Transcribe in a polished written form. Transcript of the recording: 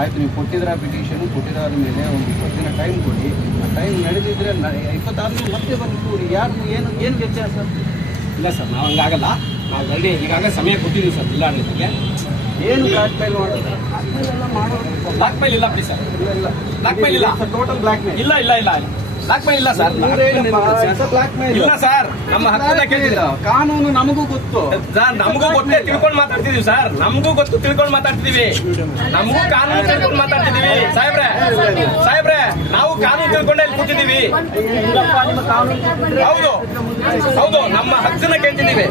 ಆಯಿತು ನೀವು ಕೊಟ್ಟಿದ್ರೆ ಪಿಟಿಷನ್ ಕೊಟ್ಟಿದ್ದಾದ ಮೇಲೆ ಒಂದು 20 ದಿನ ಟೈಮ್ ಕೊಡಿ. ಆ ಟೈಮ್ ನಡೆದಿದ್ರೆ 20 ಆದ್ಮೇಲೆ ಮತ್ತೆ ಬಂದು ಕೂಡಿ. ಯಾರು ಏನು ವ್ಯತ್ಯಾಸ? ಇಲ್ಲ ಸರ್, ನಾವು ಹಂಗಾಗಲ್ಲ. ನಾವು ಆಲ್ರೆಡಿ ಈಗಾಗಲೇ ಸಮಯ ಕೊಟ್ಟಿದ್ದೀವಿ ಸರ್ ಜಿಲ್ಲಾಡಳಿತಕ್ಕೆ. ಏನು ಬ್ಲಾಕ್ ಮೇಲ್ ಮಾಡೋದು? ಬ್ಲಾಕ್ ಮೇಲ್ ಇಲ್ಲ ಪ್ಲೀಸ್ ಸರ್. ಇಲ್ಲ ಬ್ಲಾಕ್ ಮೇಲ್ ಇಲ್ಲ. ಟೋಟಲ್ ಬ್ಲಾಕ್ ಮೇಲ್ ಇಲ್ಲ ಬ್ಲಾಕ್ ಮೇಲ್ ಇಲ್ಲ ಸರ್. ಬ್ಲಾಕ್ ಮೇಲ್ ಇಲ್ಲ ಸರ್, ನಮ್ಮ ಹಕ್ಕನ್ನ ಕೇಳಿಲ್ಲ. ಕಾನೂನು ನಮಗೂ ಗೊತ್ತು ಸರ್, ನಮಗೂ ಗೊತ್ತೇ ತಿಳ್ಕೊಂಡು ಮಾತಾಡ್ತಿದೀವಿ ಸರ್. ನಮಗೂ ಗೊತ್ತು ತಿಳ್ಕೊಂಡು ಮಾತಾಡ್ತಿದೀವಿ. ನಮಗೂ ಕಾನೂನು ತಿಳ್ಕೊಂಡು ಮಾತಾಡ್ತಿದೀವಿ ಸಾಹೇಬ್ರೆ. ನಾವು ಕಾನೂನು ತಿಳ್ಕೊಂಡೆ ಇಲ್ಲಿ ಕೂತಿದ್ದೀವಿ. ಹೌದು, ನಮ್ಮ ಹಕ್ಕನ್ನ ಕೇಳ್ತಿದ್ದೀವಿ.